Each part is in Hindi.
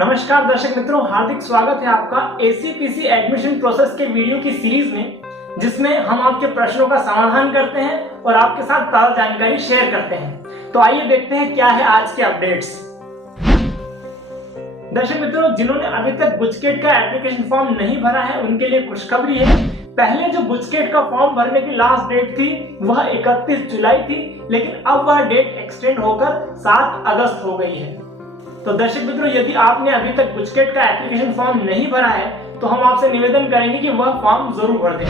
नमस्कार दर्शक मित्रों, हार्दिक स्वागत है आपका एसीपीसी एडमिशन प्रोसेस के वीडियो की सीरीज में, जिसमें हम आपके प्रश्नों का समाधान करते हैं और आपके साथ ताज़ा जानकारी शेयर करते हैं। तो आइए देखते हैं क्या है आज के अपडेट्स। दर्शक मित्रों, जिन्होंने अभी तक गुजकेट का एप्लीकेशन फॉर्म नहीं भरा है उनके लिए खुशखबरी है। पहले जो गुजकेट का फॉर्म भरने की लास्ट डेट थी वह 31 जुलाई थी, लेकिन अब वह डेट एक्सटेंड होकर 7 अगस्त हो गई है। तो दर्शक मित्रों, यदि आपने अभी तक गुजकेट का एप्लीकेशन फॉर्म नहीं भरा है तो हम आपसे निवेदन करेंगे कि वह फॉर्म जरूर भर दें।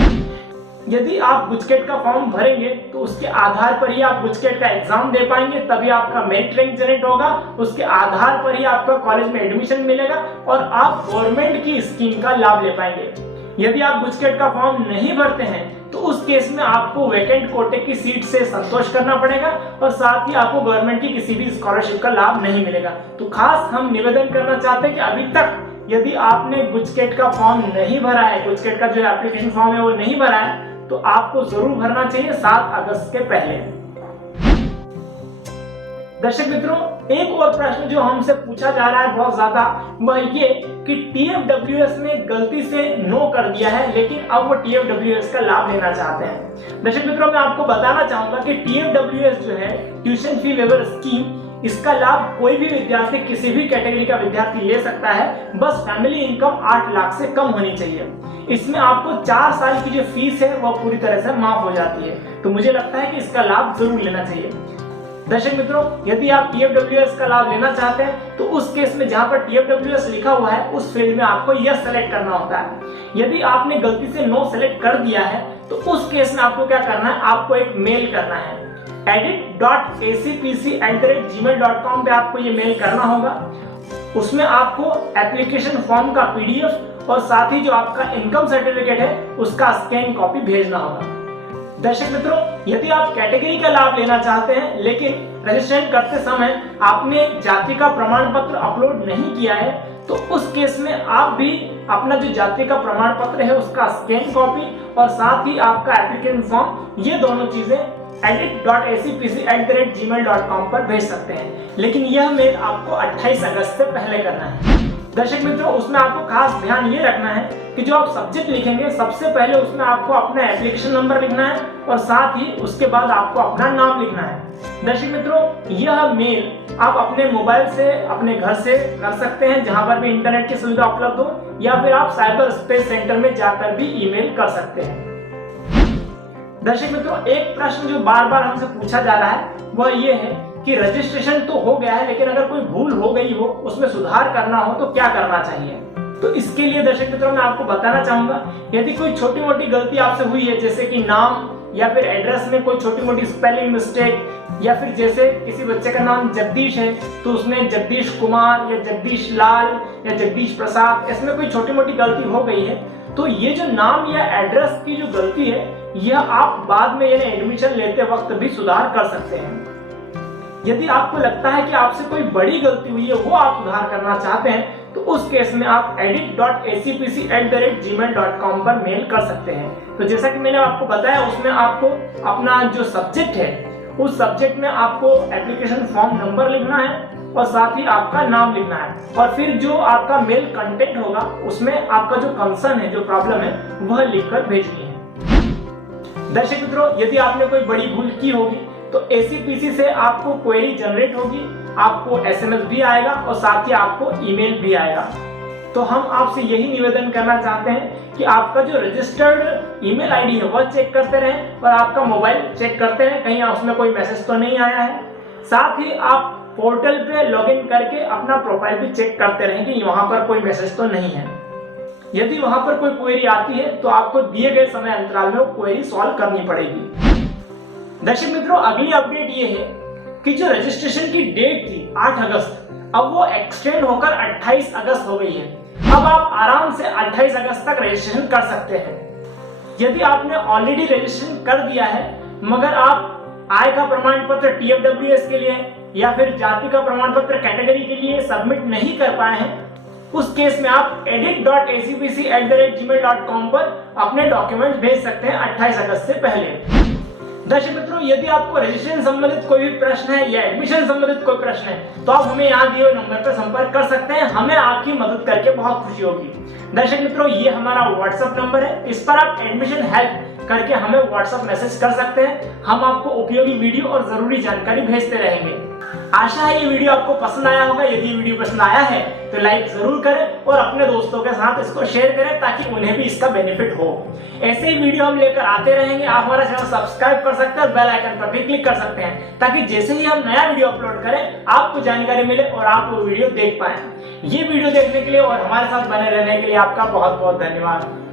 यदि आप गुजकेट का फॉर्म भरेंगे तो उसके आधार पर ही आप गुजकेट का एग्जाम दे पाएंगे, तभी आपका मेरिट रैंक जनरेट होगा, उसके आधार पर ही आपका कॉलेज में एडमिशन मिलेगा और आप गवर्नमेंट की स्कीम का लाभ ले पाएंगे। यदि आप गुजकेट का फॉर्म नहीं भरते हैं तो उस केस में आपको वैकेंट कोटे की सीट से संतोष करना पड़ेगा और साथ ही आपको गवर्नमेंट की किसी भी स्कॉलरशिप का लाभ नहीं मिलेगा। तो खास हम निवेदन करना चाहते हैं कि अभी तक यदि आपने गुजकेट का फॉर्म नहीं भरा है, गुजकेट का जो एप्लीकेशन फॉर्म है वो नहीं भरा है, तो आपको जरूर भरना चाहिए 7 अगस्त के पहले। दर्शक मित्रों, एक और प्रश्न जो हमसे पूछा जा रहा है बहुत ज्यादा, वह ये कि TFWS ने गलती से नो कर दिया है, लेकिन अब वो TFWS का लाभ लेना चाहते हैं। दर्शक मित्रों, मैं आपको बताना चाहूंगा कि TFWS जो है ट्यूशन फी वेवर स्कीम, इसका लाभ कोई भी विद्यार्थी, किसी भी कैटेगरी का विद्यार्थी ले सकता है, बस फैमिली इनकम 8 लाख से कम होनी चाहिए। इसमें आपको 4 साल की जो फीस है वह पूरी तरह से माफ हो जाती है। तो मुझे लगता है कि इसका लाभ जरूर लेना चाहिए। दर्शक मित्रों, यदि आप TFWS का लाभ लेना चाहते हैं तो उस केस में जहां पर TFWS लिखा हुआ है उस फील्ड में आपको यस सेलेक्ट करना होता है। यदि आपने गलती से नो सेलेक्ट कर दिया है तो उस केस में आपको क्या करना है, आपको एक मेल करना है। edit.acpc@gmail.com पे आपको ये मेल करना होगा। उसमें आपको एप्लीकेशन फॉर्म का PDF और साथ ही जो आपका इनकम सर्टिफिकेट है उसका स्कैन कॉपी भेजना होगा। दर्शक मित्रों, यदि आप कैटेगरी का लाभ लेना चाहते हैं लेकिन रजिस्ट्रेशन करते समय आपने जाति का प्रमाण पत्र अपलोड नहीं किया है, तो उस केस में आप भी अपना जो जाति का प्रमाण पत्र है उसका स्कैन कॉपी और साथ ही आपका एप्लीकेशन फॉर्म, ये दोनों चीजें edit.acpc@gmail.com पर भेज सकते हैं। लेकिन यह मेल आपको 28 अगस्त से पहले करना है। दर्शक मित्रों, उसमें आपको खास ध्यान ये रखना है कि जो आप सब्जेक्ट लिखेंगे सबसे पहले उसमें आपको अपना एप्लीकेशन नंबर लिखना है और साथ ही उसके बाद आपको अपना नाम लिखना है। दर्शक मित्रों, यह मेल आप अपने मोबाइल से, अपने घर से कर सकते हैं जहां पर भी इंटरनेट की सुविधा उपलब्ध हो, या फिर आप साइबर स्पेस सेंटर में जाकर भी ईमेल कर सकते हैं। दर्शक मित्रों, एक प्रश्न जो बार बार हमसे पूछा जा रहा है वह ये है कि रजिस्ट्रेशन तो हो गया है, लेकिन अगर कोई भूल हो गई हो, उसमें सुधार करना हो तो क्या करना चाहिए। तो इसके लिए दर्शक मित्रों मैं आपको बताना चाहूंगा, यदि कोई छोटी मोटी गलती आपसे हुई है, जैसे कि नाम या फिर एड्रेस में कोई छोटी मोटी स्पेलिंग मिस्टेक, या फिर जैसे किसी बच्चे का नाम जगदीश है तो उसमें जगदीश कुमार या जगदीश लाल या जगदीश प्रसाद, इसमें कोई छोटी मोटी गलती हो गई है, तो ये जो नाम या एड्रेस की जो गलती है यह आप बाद में यानी एडमिशन लेते वक्त भी सुधार कर सकते हैं। यदि आपको लगता है कि आपसे कोई बड़ी गलती हुई है, वो आप सुधार करना चाहते हैं, तो उस केस में आप edit.acpc@gmail.com पर मेल कर सकते हैं। तो जैसा कि मैंने आपको बताया, उसमें आपको अपना जो सब्जेक्ट है उस सब्जेक्ट में आपको एप्लीकेशन फॉर्म नंबर लिखना है और साथ ही आपका नाम लिखना है, और फिर जो आपका मेल कंटेंट होगा उसमें आपका जो कंसर्न है, जो प्रॉब्लम है, वह लिखकर भेजनी है। दर्शक मित्रों, यदि आपने कोई बड़ी भूल की होगी तो एसीपीसी से आपको क्वेरी जनरेट होगी, आपको SMS भी आएगा और साथ ही आपको ईमेल भी आएगा। तो हम आपसे यही निवेदन करना चाहते हैं कि आपका जो रजिस्टर्ड ईमेल आईडी है वह चेक करते रहें और आपका मोबाइल चेक करते रहें, कहीं उसमें कोई मैसेज तो नहीं आया है। साथ ही आप पोर्टल पे लॉगिन करके अपना प्रोफाइल भी चेक करते रहें कि वहां पर कोई मैसेज तो नहीं है। यदि वहां पर कोई क्वेरी आती है तो आपको दिए गए समय अंतराल में वो क्वेरी सॉल्व करनी पड़ेगी। दर्शक मित्रों, अगली अपडेट ये है कि जो रजिस्ट्रेशन की डेट थी 8 अगस्त, अब वो एक्सटेंड होकर 28 अगस्त हो गई है। अब आप आराम से 28 अगस्त तक रजिस्ट्रेशन कर सकते हैं। यदि आपने ऑलरेडी रजिस्ट्रेशन कर दिया है मगर आप आय का प्रमाण पत्र TFWS के लिए या फिर जाति का प्रमाण पत्र कैटेगरी के लिए सबमिट नहीं कर पाए हैं, उस केस में आप edit.acpc@gmail.com पर अपने डॉक्यूमेंट भेज सकते हैं 28 अगस्त से पहले। दर्शक मित्रों, यदि आपको रजिस्ट्रेशन संबंधित कोई भी प्रश्न है या एडमिशन संबंधित कोई प्रश्न है तो आप हमें यहाँ दिए हुए नंबर पर संपर्क कर सकते हैं। हमें आपकी मदद करके बहुत खुशी होगी। दर्शक मित्रों, ये हमारा व्हाट्सएप नंबर है, इस पर आप एडमिशन हेल्प करके हमें व्हाट्सएप मैसेज कर सकते हैं। हम आपको उपयोगी वीडियो और जरूरी जानकारी भेजते रहेंगे। आशा है ये वीडियो आपको पसंद आया होगा। यदि वीडियो पसंद आया है तो लाइक जरूर करें और अपने दोस्तों के साथ इसको शेयर करें ताकि उन्हें भी इसका बेनिफिट हो। ऐसे ही वीडियो हम लेकर आते रहेंगे। आप हमारा चैनल सब्सक्राइब कर सकते हैं और बेल आइकन पर भी क्लिक कर सकते हैं ताकि जैसे ही हम नया वीडियो अपलोड करें आपको जानकारी मिले और आप वो वीडियो देख पाएं। ये वीडियो देखने के लिए और हमारे साथ बने रहने के लिए आपका बहुत बहुत धन्यवाद।